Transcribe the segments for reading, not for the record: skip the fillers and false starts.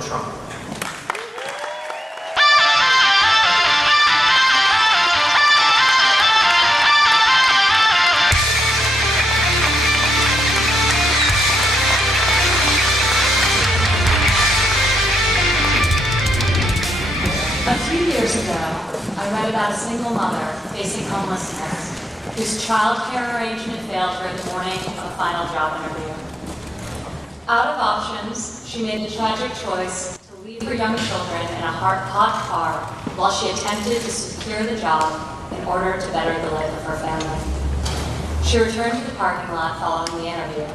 President Trump. A few years ago, I read about a single mother facing homelessness whose child care arrangement failed her the morning of a final job interview. Out of options, she made the tragic choice to leave her young children in a hot car while she attempted to secure the job in order to better the life of her family. She returned to the parking lot following the interview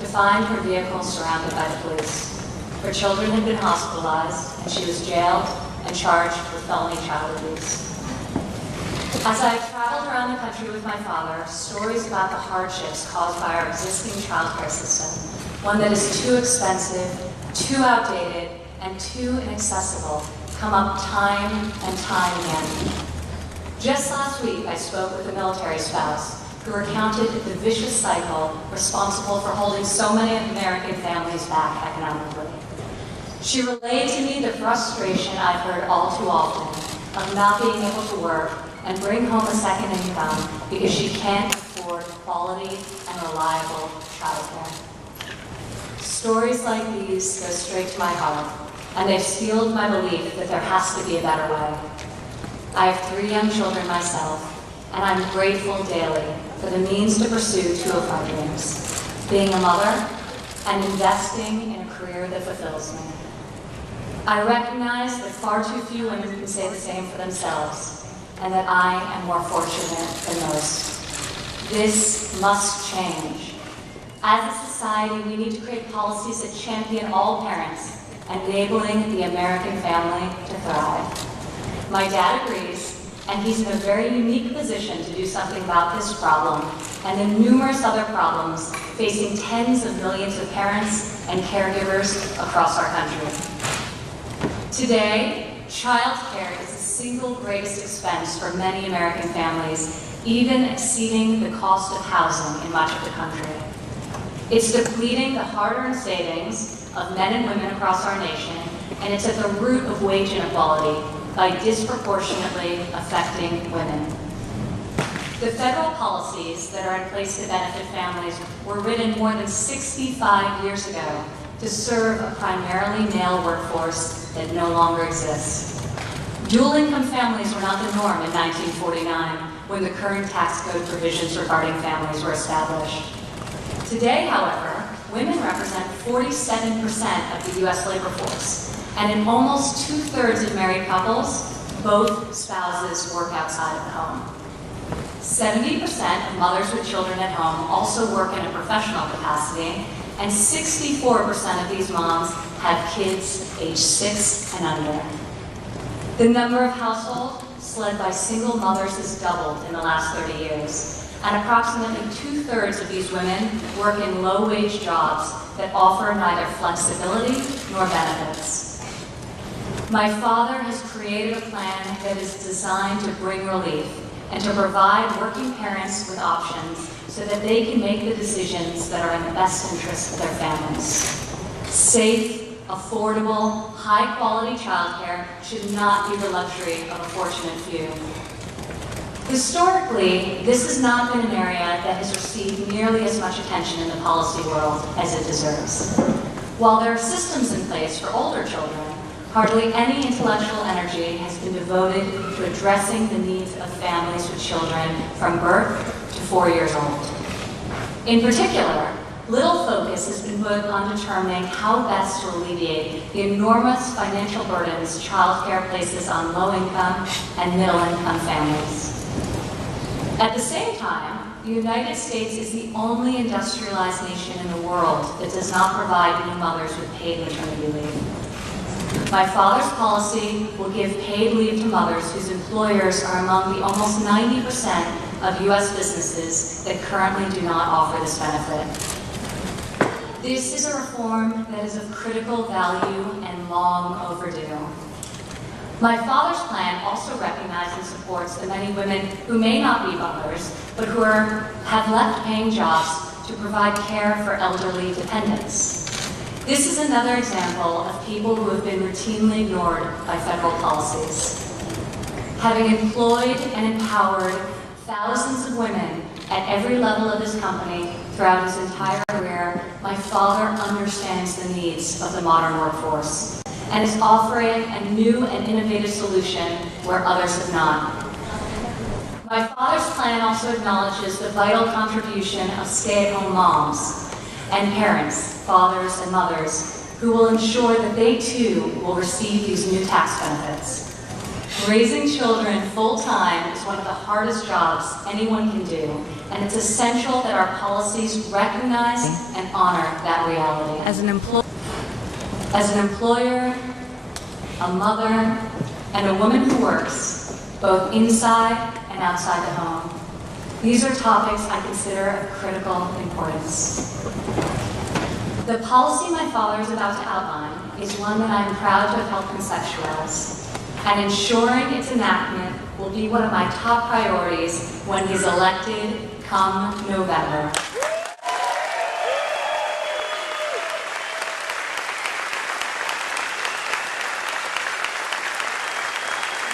to find her vehicle surrounded by the police. Her children had been hospitalized, and she was jailed and charged with felony child abuse. As I traveled around the country with my father, stories about the hardships caused by our existing child care system, one that is too expensive, too outdated, and too inaccessible, come up time and time again. Just last week, I spoke with a military spouse who recounted the vicious cycle responsible for holding so many American families back economically. She relayed to me the frustration I've heard all too often of not being able to work and bring home a second income because she can't afford quality and reliable childcare. Stories like these go straight to my heart, and they've fueled my belief that there has to be a better way. I have 3 young children myself, and I'm grateful daily for the means to pursue 2 of my dreams, being a mother and investing in a career that fulfills me. I recognize that far too few women can say the same for themselves, and that I am more fortunate than most. This must change. As a society, we need to create policies that champion all parents, enabling the American family to thrive. My dad agrees, and he's in a very unique position to do something about this problem and the numerous other problems facing tens of millions of parents and caregivers across our country. Today, child care is the single greatest expense for many American families, even exceeding the cost of housing in much of the country. It's depleting the hard-earned savings of men and women across our nation, and it's at the root of wage inequality by disproportionately affecting women. The federal policies that are in place to benefit families were written more than 65 years ago to serve a primarily male workforce that no longer exists. Dual-income families were not the norm in 1949 when the current tax code provisions regarding families were established. Today, however, women represent 47% of the U.S. labor force, and in almost 2/3 of married couples, both spouses work outside of the home. 70% of mothers with children at home also work in a professional capacity, and 64% of these moms have kids aged 6 and under. The number of households led by single mothers has doubled in the last 30 years. And approximately 2/3 of these women work in low-wage jobs that offer neither flexibility nor benefits. My father has created a plan that is designed to bring relief and to provide working parents with options so that they can make the decisions that are in the best interest of their families. Safe, affordable, high-quality childcare should not be the luxury of a fortunate few. Historically, this has not been an area that has received nearly as much attention in the policy world as it deserves. While there are systems in place for older children, hardly any intellectual energy has been devoted to addressing the needs of families with children from birth to 4 years old. In particular, little focus has been put on determining how best to alleviate the enormous financial burdens childcare places on low-income and middle-income families. At the same time, the United States is the only industrialized nation in the world that does not provide new mothers with paid maternity leave. My father's policy will give paid leave to mothers whose employers are among the almost 90% of U.S. businesses that currently do not offer this benefit. This is a reform that is of critical value and long overdue. My father's plan also recognizes and supports the many women who may not be mothers, but who have left paying jobs to provide care for elderly dependents. This is another example of people who have been routinely ignored by federal policies. Having employed and empowered thousands of women at every level of his company throughout his entire career, my father understands the needs of the modern workforce and is offering a new and innovative solution where others have not. My father's plan also acknowledges the vital contribution of stay-at-home moms and parents, fathers and mothers, who will ensure that they too will receive these new tax benefits. Raising children full-time is one of the hardest jobs anyone can do, and it's essential that our policies recognize and honor that reality. As an employer, a mother, and a woman who works, both inside and outside the home, these are topics I consider of critical importance. The policy my father is about to outline is one that I am proud to have helped conceptualize, and ensuring its enactment will be one of my top priorities when he's elected come November.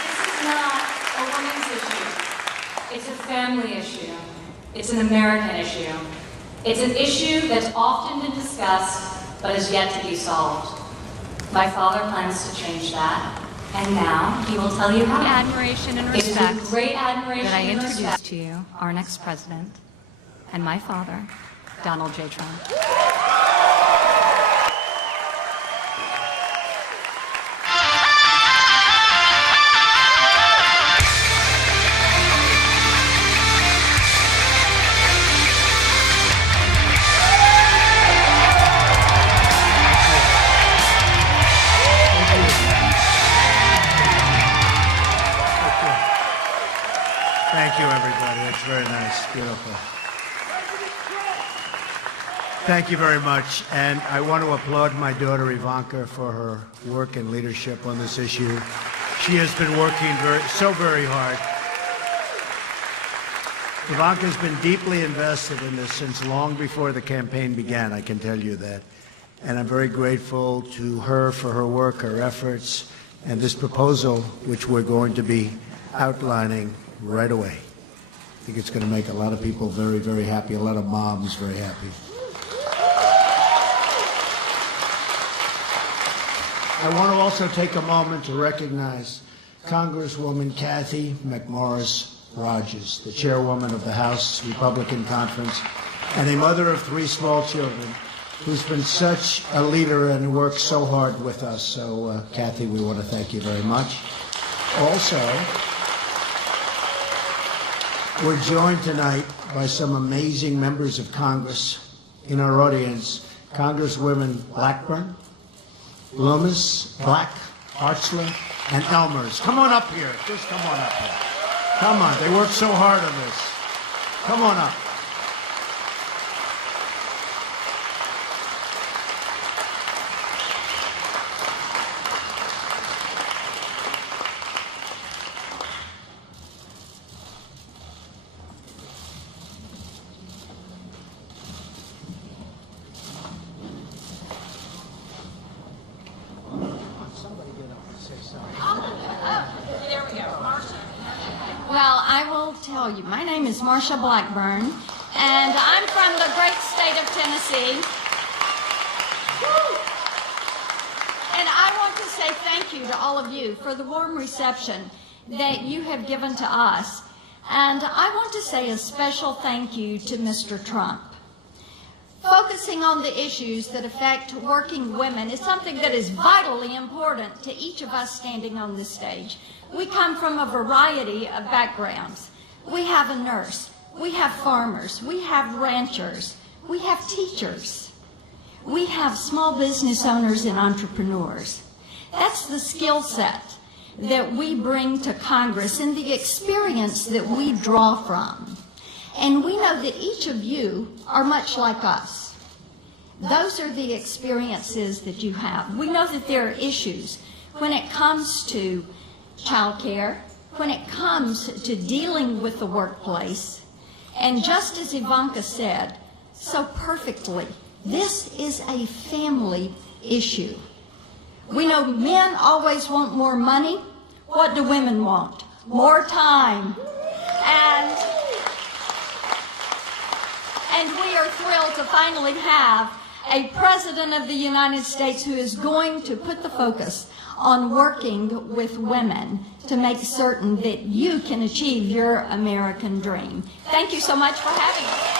This is not a women's issue. It's a family issue. It's an American issue. It's an issue that's often been discussed, but is yet to be solved. My father plans to change that. And now he will tell you how. Admiration and respect great admiration that I and introduce respect to you our next president and my father, Donald J. Trump. Thank you, everybody. That's very nice. Beautiful. Thank you very much. And I want to applaud my daughter, Ivanka, for her work and leadership on this issue. She has been working very hard. Ivanka's been deeply invested in this since long before the campaign began, I can tell you that. And I'm very grateful to her for her work, her efforts, and this proposal, which we're going to be outlining right away. I think it's going to make a lot of people very, very happy, a lot of moms very happy. I want to also take a moment to recognize Congresswoman Kathy McMorris-Rodgers, the chairwoman of the House Republican Conference and a mother of 3 small children, who's been such a leader and worked so hard with us. So, Kathy, we want to thank you very much. Also, we're joined tonight by some amazing members of Congress in our audience. Congresswomen Blackburn, Loomis, Black, Hartzler, and Elmers. Come on up here. Just come on up here. Come on. They worked so hard on this. Come on up. Well, I will tell you, my name is Marsha Blackburn, and I'm from the great state of Tennessee. And I want to say thank you to all of you for the warm reception that you have given to us. And I want to say a special thank you to Mr. Trump. Focusing on the issues that affect working women is something that is vitally important to each of us standing on this stage. We come from a variety of backgrounds. We have a nurse, we have farmers, we have ranchers, we have teachers, we have small business owners and entrepreneurs. That's the skill set that we bring to Congress and the experience that we draw from. And we know that each of you are much like us. Those are the experiences that you have. We know that there are issues when it comes to child care, when it comes to dealing with the workplace. And just as Ivanka said so perfectly, This is a family issue. We know men always want more money. What do women want? More time. And we are thrilled to finally have a President of the United States who is going to put the focus on working with women to make certain that you can achieve your American dream. Thank you so much for having us.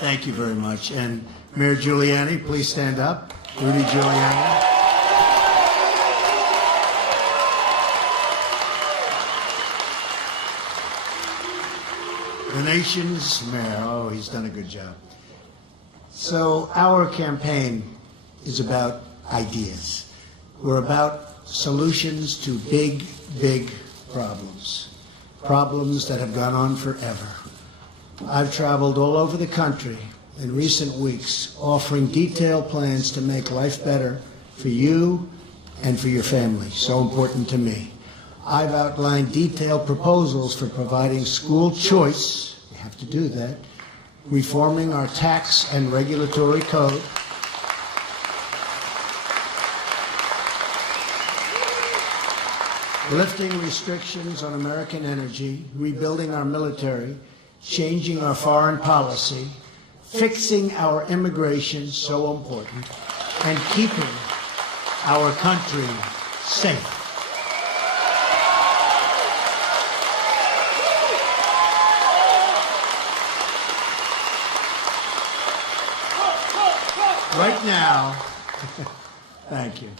Thank you very much. And Mayor Giuliani, please stand up. Rudy Giuliani. The nation's mayor. Oh, he's done a good job. So our campaign is about ideas. We're about solutions to big, big problems. Problems that have gone on forever. I've traveled all over the country in recent weeks offering detailed plans to make life better for you and for your family, so important to me. I've outlined detailed proposals for providing school choice, we have to do that, reforming our tax and regulatory code, lifting restrictions on American energy, rebuilding our military, changing our foreign policy, fixing our immigration, so important, and keeping our country safe. Right now, thank you.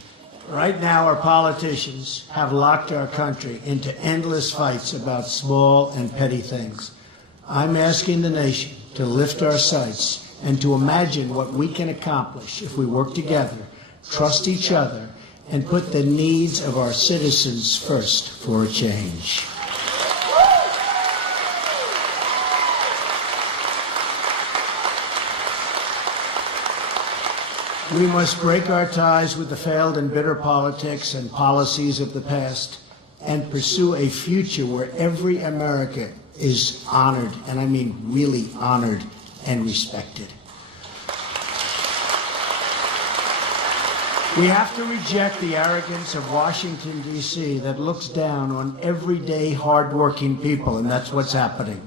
Right now, our politicians have locked our country into endless fights about small and petty things. I'm asking the nation to lift our sights and to imagine what we can accomplish if we work together, trust each other, and put the needs of our citizens first for a change. We must break our ties with the failed and bitter politics and policies of the past and pursue a future where every American is honored, and I mean really honored and respected. We have to reject the arrogance of Washington, D.C. that looks down on everyday hardworking people, and that's what's happening.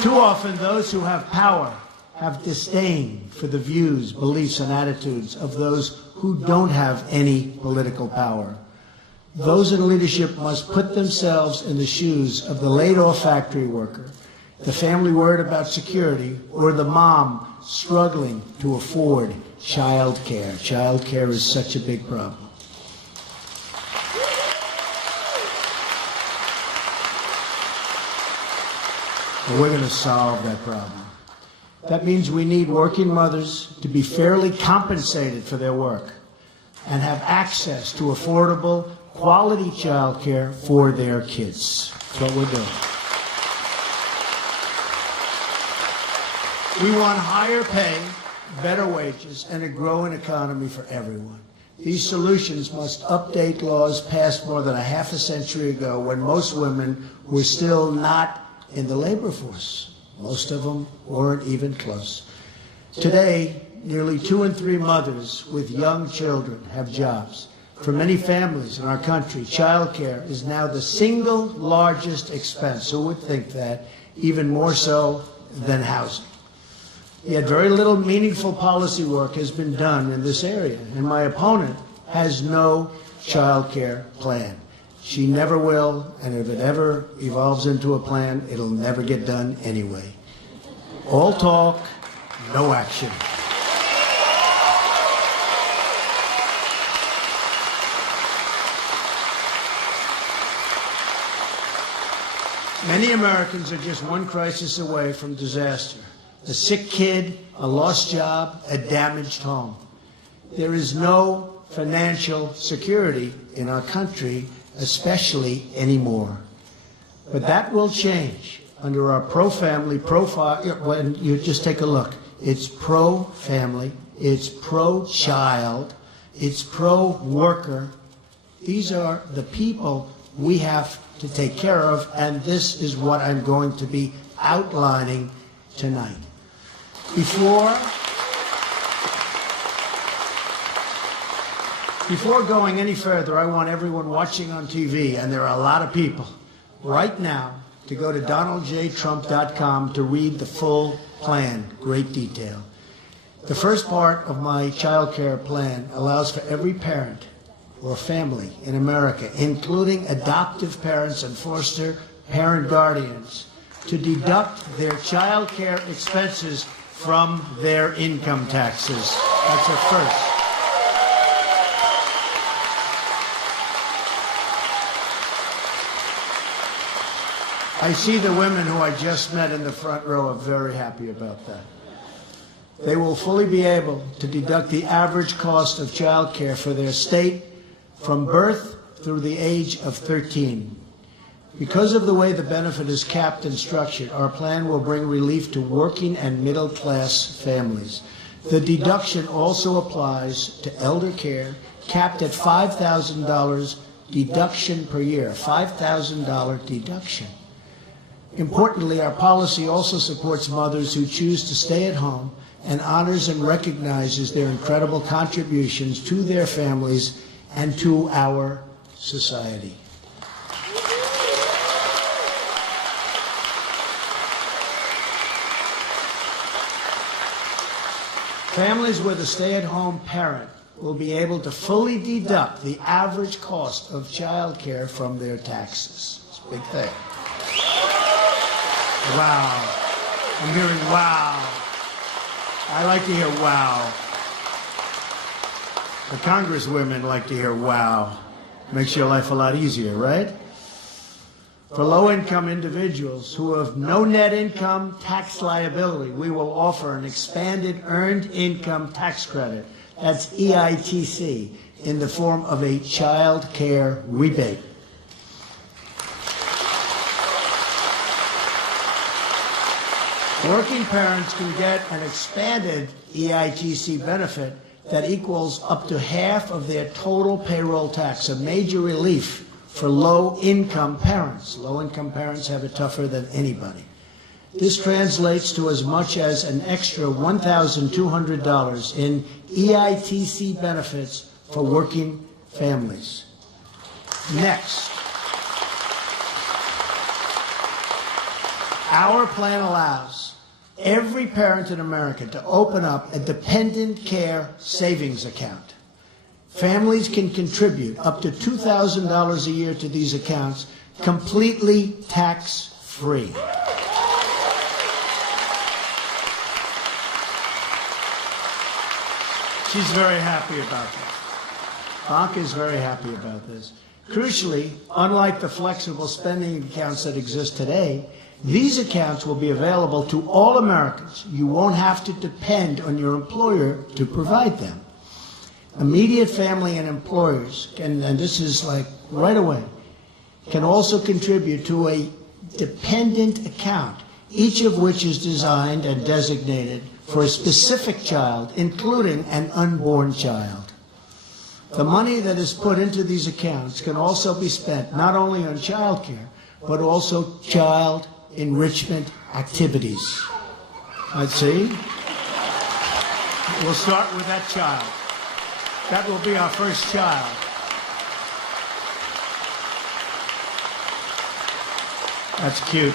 Too often, those who have power have disdain for the views, beliefs, and attitudes of those who don't have any political power. Those in leadership must put themselves in the shoes of the laid-off factory worker, the family worried about security, or the mom struggling to afford child care. Child care is such a big problem. And we're going to solve that problem. That means we need working mothers to be fairly compensated for their work and have access to affordable, quality child care for their kids. That's what we're doing. We want higher pay, better wages, and a growing economy for everyone. These solutions must update laws passed more than a half a century ago when most women were still not in the labor force. Most of them weren't even close. Today, nearly 2 in 3 mothers with young children have jobs. For many families in our country, child care is now the single largest expense. Who would think that? Even more so than housing. Yet very little meaningful policy work has been done in this area, and my opponent has no child care plan. She never will, and if it ever evolves into a plan, it'll never get done anyway. All talk, no action. Many Americans are just one crisis away from disaster. A sick kid, a lost job, a damaged home. There is no financial security in our country, especially anymore. But that will change under our pro-family profile. When you just take a look, it's pro-family, it's pro-child, it's pro-worker. These are the people we have to take care of, and this is what I'm going to be outlining tonight. Before going any further, I want everyone watching on TV, and there are a lot of people, right now, to go to donaldjtrump.com to read the full plan, great detail. The first part of my child care plan allows for every parent or family in America, including adoptive parents and foster parent guardians, to deduct their child care expenses from their income taxes. That's a first. I see the women who I just met in the front row are very happy about that. They will fully be able to deduct the average cost of child care for their state from birth through the age of 13. Because of the way the benefit is capped and structured, our plan will bring relief to working and middle-class families. The deduction also applies to elder care, capped at $5,000 deduction per year, $5,000 deduction. Importantly, our policy also supports mothers who choose to stay at home and honors and recognizes their incredible contributions to their families and to our society. Families with a stay-at-home parent will be able to fully deduct the average cost of child care from their taxes. It's a big thing. Wow. I'm hearing wow. I like to hear wow. The congresswomen like to hear wow. Makes your life a lot easier, right? For low-income individuals who have no net income tax liability, we will offer an expanded Earned Income Tax Credit, that's EITC, in the form of a child care rebate. Working parents can get an expanded EITC benefit that equals up to half of their total payroll tax, a major relief for low-income parents. Low-income parents have it tougher than anybody. This translates to as much as an extra $1,200 in EITC benefits for working families. Next, our plan allows every parent in America to open up a dependent care savings account. Families can contribute up to $2,000 a year to these accounts, completely tax-free. She's very happy about that. Ivanka is very happy about this. Crucially, unlike the flexible spending accounts that exist today, these accounts will be available to all Americans. You won't have to depend on your employer to provide them. Immediate family and employers, and this is like right away, can also contribute to a dependent account, each of which is designed and designated for a specific child, including an unborn child. The money that is put into these accounts can also be spent not only on child care, but also child enrichment activities. Let's see. We'll start with that child. That will be our first child. That's cute.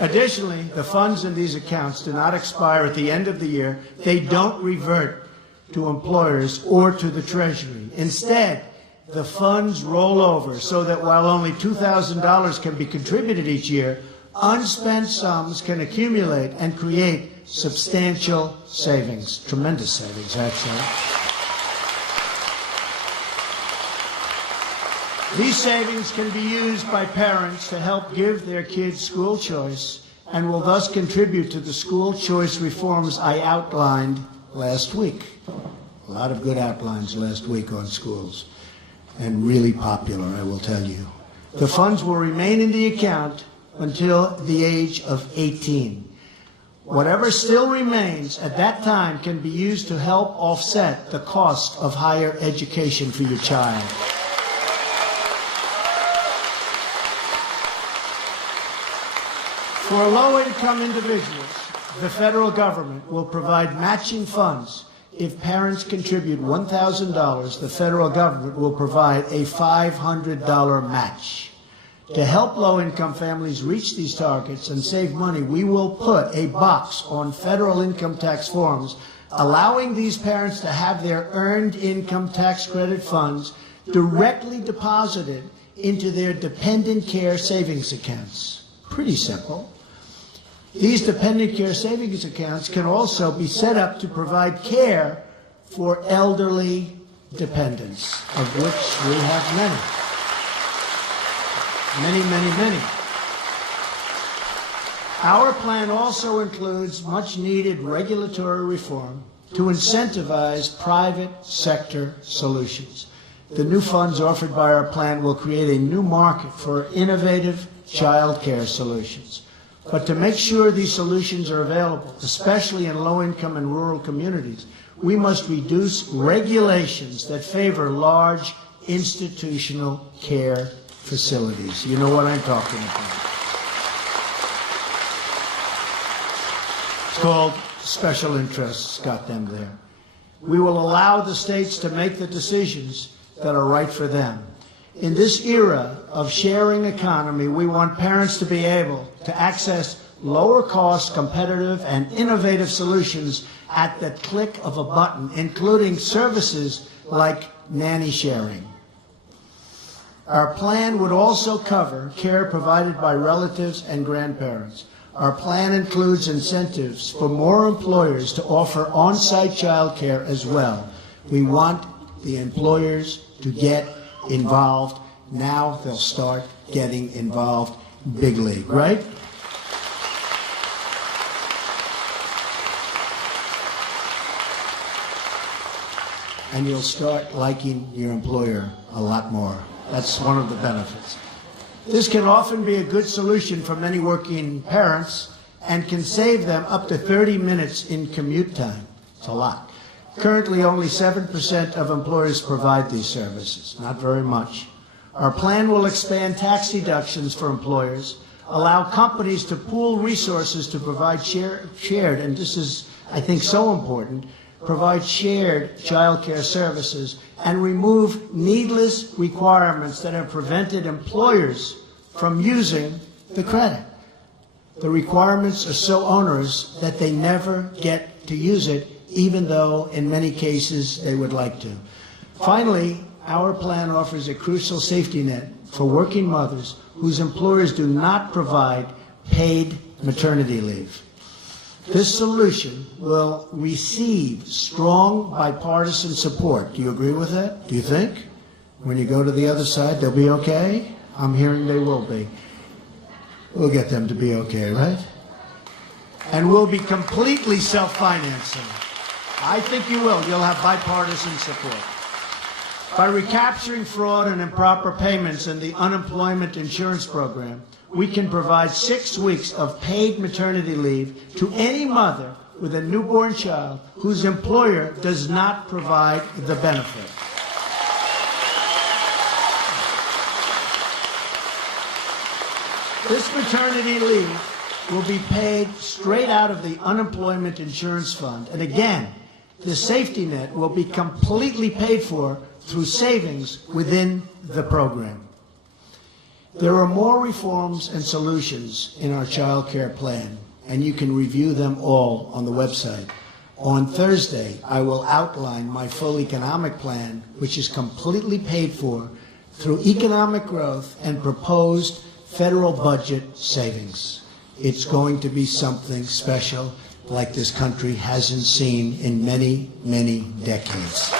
Additionally, the funds in these accounts do not expire at the end of the year. They don't revert to employers or to the Treasury. Instead, the funds roll over so that while only $2,000 can be contributed each year, unspent sums can accumulate and create substantial savings, tremendous savings, actually. These savings can be used by parents to help give their kids school choice and will thus contribute to the school choice reforms I outlined last week. A lot of good outlines last week on schools, and really popular, I will tell you. The funds will remain in the account until the age of 18. Whatever still remains at that time can be used to help offset the cost of higher education for your child. For low-income individuals, the federal government will provide matching funds. If parents contribute $1,000, the federal government will provide a $500 match. To help low-income families reach these targets and save money, we will put a box on federal income tax forms allowing these parents to have their earned income tax credit funds directly deposited into their dependent care savings accounts. Pretty simple. These dependent care savings accounts can also be set up to provide care for elderly dependents, of which we have many. Many. Our plan also includes much-needed regulatory reform to incentivize private sector solutions. The new funds offered by our plan will create a new market for innovative child care solutions. But to make sure these solutions are available, especially in low-income and rural communities, we must reduce regulations that favor large institutional care facilities. You know what I'm talking about. It's called special interests, got them there. We will allow the states to make the decisions that are right for them. In this era of sharing economy, we want parents to be able to access lower-cost, competitive, and innovative solutions at the click of a button, including services like nanny sharing. Our plan would also cover care provided by relatives and grandparents. Our plan includes incentives for more employers to offer on-site child care as well. We want the employers to get involved. Now they'll start getting involved big league, right? And you'll start liking your employer a lot more. That's one of the benefits. This can often be a good solution for many working parents and can save them up to 30 minutes in commute time. It's a lot. Currently, only 7% of employers provide these services, not very much. Our plan will expand tax deductions for employers, allow companies to pool resources to provide shared, and this is, I think, so important, provide shared child care services, and remove needless requirements that have prevented employers from using the credit. The requirements are so onerous that they never get to use it, even though in many cases they would like to. Finally, our plan offers a crucial safety net for working mothers whose employers do not provide paid maternity leave. This solution will receive strong bipartisan support. Do you agree with that? Do you think? When you go to the other side, they'll be okay? I'm hearing they will be. We'll get them to be okay, right? And we'll be completely self-financing. I think you will. You'll have bipartisan support. By recapturing fraud and improper payments in the unemployment insurance program, we can provide 6 weeks of paid maternity leave to any mother with a newborn child whose employer does not provide the benefit. This maternity leave will be paid straight out of the unemployment insurance fund. And again, the safety net will be completely paid for through savings within the program. There are more reforms and solutions in our child care plan, and you can review them all on the website. On Thursday, I will outline my full economic plan, which is completely paid for through economic growth and proposed federal budget savings. It's going to be something special like this country hasn't seen in many, many decades.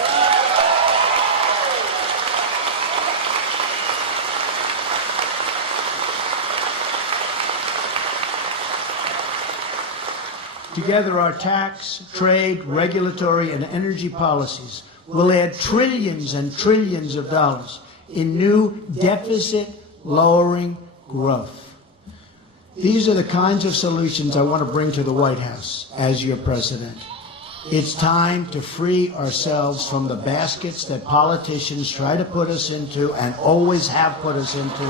Together, our tax, trade, regulatory, and energy policies will add trillions and trillions of dollars in new deficit-lowering growth. These are the kinds of solutions I want to bring to the White House as your president. It's time to free ourselves from the baskets that politicians try to put us into and always have put us into,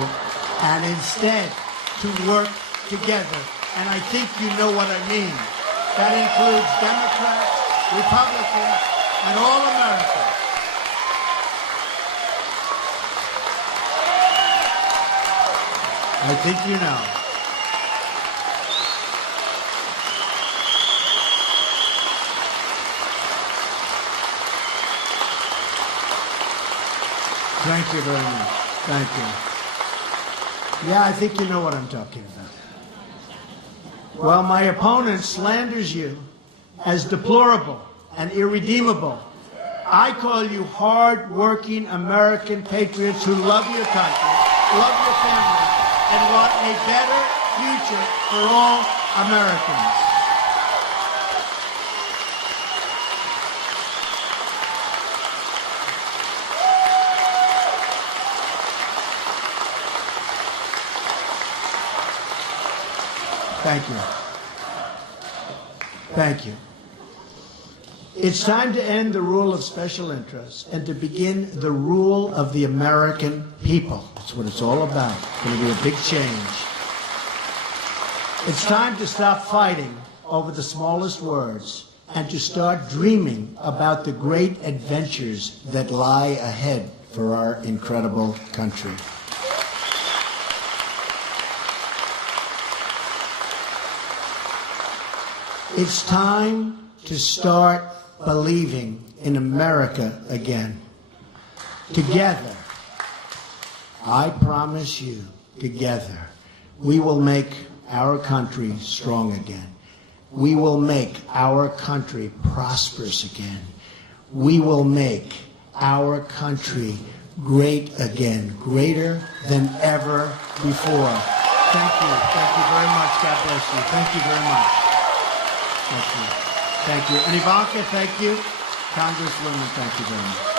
and instead to work together. And I think you know what I mean. That includes Democrats, Republicans, and all Americans. I think you know. Thank you very much. Thank you. Yeah, I think you know what I'm talking about. Well, my opponent slanders you as deplorable and irredeemable. I call you hard-working American patriots who love your country, love your family, and want a better future for all Americans. Thank you. Thank you. It's time to end the rule of special interests and to begin the rule of the American people. That's what it's all about. It's going to be a big change. It's time to stop fighting over the smallest words and to start dreaming about the great adventures that lie ahead for our incredible country. It's time to start believing in America again. Together, I promise you, together, we will make our country strong again. We will make our country prosperous again. We will make our country great again, greater than ever before. Thank you. Thank you very much. God bless you. Thank you very much. Thank you. Thank you. And Ivanka, thank you. Congresswoman, thank you very much.